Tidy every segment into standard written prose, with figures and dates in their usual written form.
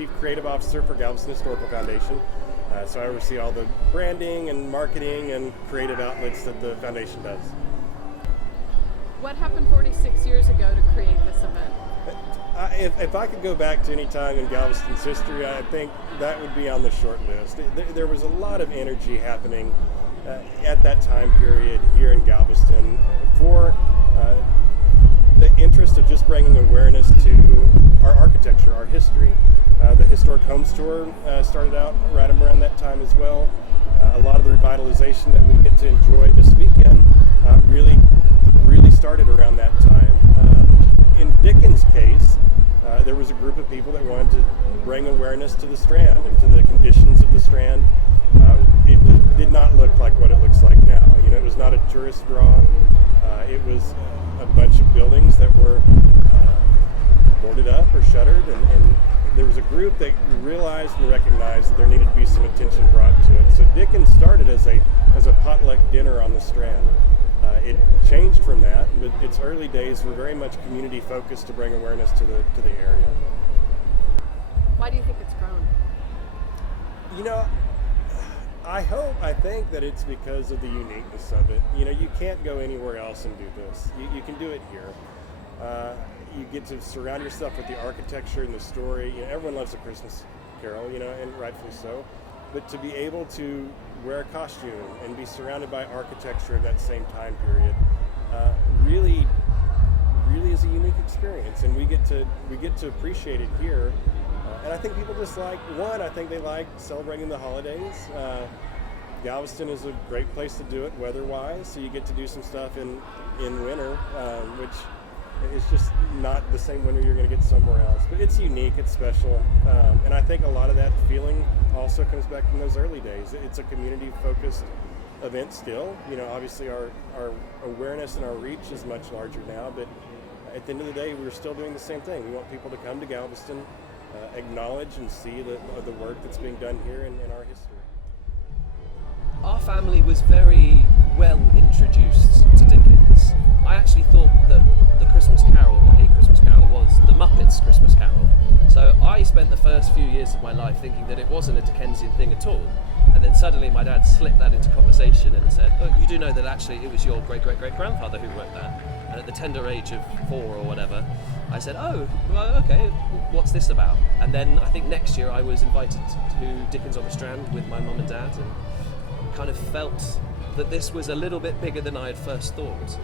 Chief Creative Officer for Galveston Historical Foundation. So I oversee all the branding and marketing and creative outlets that the foundation does. What happened 46 years ago to create this event? If I could go back to any time in Galveston's history, I think that would be on the short list. There was a lot of energy happening at that time period here in Galveston for the interest of just bringing awareness to our architecture, our history. The Historic Homes Tour started out right around that time as well. A lot of the revitalization that we get to enjoy this weekend really started around that time. In Dickens' case, there was a group of people that wanted to bring awareness to the Strand and to the conditions of the Strand. It did not look like what it looks like now. You know, it was not a tourist draw. It was a bunch of buildings that were boarded up or shuttered, and there was a group that realized and recognized that there needed to be some attention brought to it. So Dickens started as a potluck dinner on the Strand. It changed from that, but its early days were very much community focused to bring awareness to the area. Why do you think it's grown? You know, I think that it's because of the uniqueness of it. You know, you can't go anywhere else and do this. You can do it here. You get to surround yourself with the architecture and the story. You know, everyone loves A Christmas Carol, you know, and rightfully so. But to be able to wear a costume and be surrounded by architecture of that same time period really is a unique experience, and we get to appreciate it here. And I think people just I think they like celebrating the holidays. Galveston is a great place to do it weather-wise, so you get to do some stuff in winter, which is just not the same winter you're going to get somewhere else. But it's unique, it's special, and I think a lot of that feeling also comes back from those early days. It's a community-focused event still. You know, obviously our awareness and our reach is much larger now, but at the end of the day, we're still doing the same thing. We want people to come to Galveston, acknowledge and see the work that's being done here in our history. Our family was very well introduced to Dickens. I actually thought that the Christmas Carol, or A Christmas Carol, was the Muppets' Christmas Carol. So I spent the first few years of my life thinking that it wasn't a Dickensian thing at all. And then suddenly my dad slipped that into conversation and said, "Oh, you do know that actually it was your great-great-great-grandfather who wrote that." And at the tender age of 4 or whatever, I said, "Oh, well, okay, what's this about?" And then I think next year I was invited to Dickens on the Strand with my mum and dad, and kind of felt that this was a little bit bigger than I had first thought.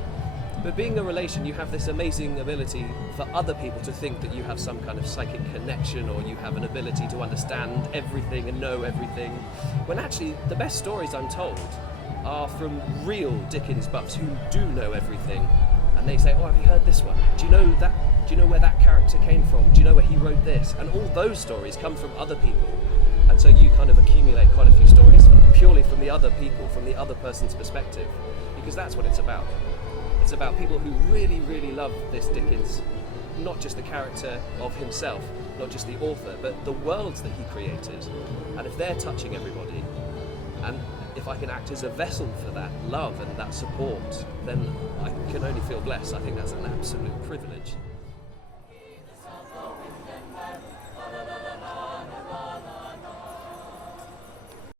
But being a relation, you have this amazing ability for other people to think that you have some kind of psychic connection, or you have an ability to understand everything and know everything, when actually the best stories I'm told are from real Dickens buffs who do know everything. And they say, "Oh, have you heard this one? Do you know that? Do you know where that character came from? Do you know where he wrote this?" And all those stories come from other people. And so you kind of accumulate quite a few stories purely from the other people, from the other person's perspective, because that's what it's about. It's about people who really, really love this Dickens, not just the character of himself, not just the author, but the worlds that he created. And if they're touching everybody, and if I can act as a vessel for that love and that support, then I can only feel blessed. I think that's an absolute privilege.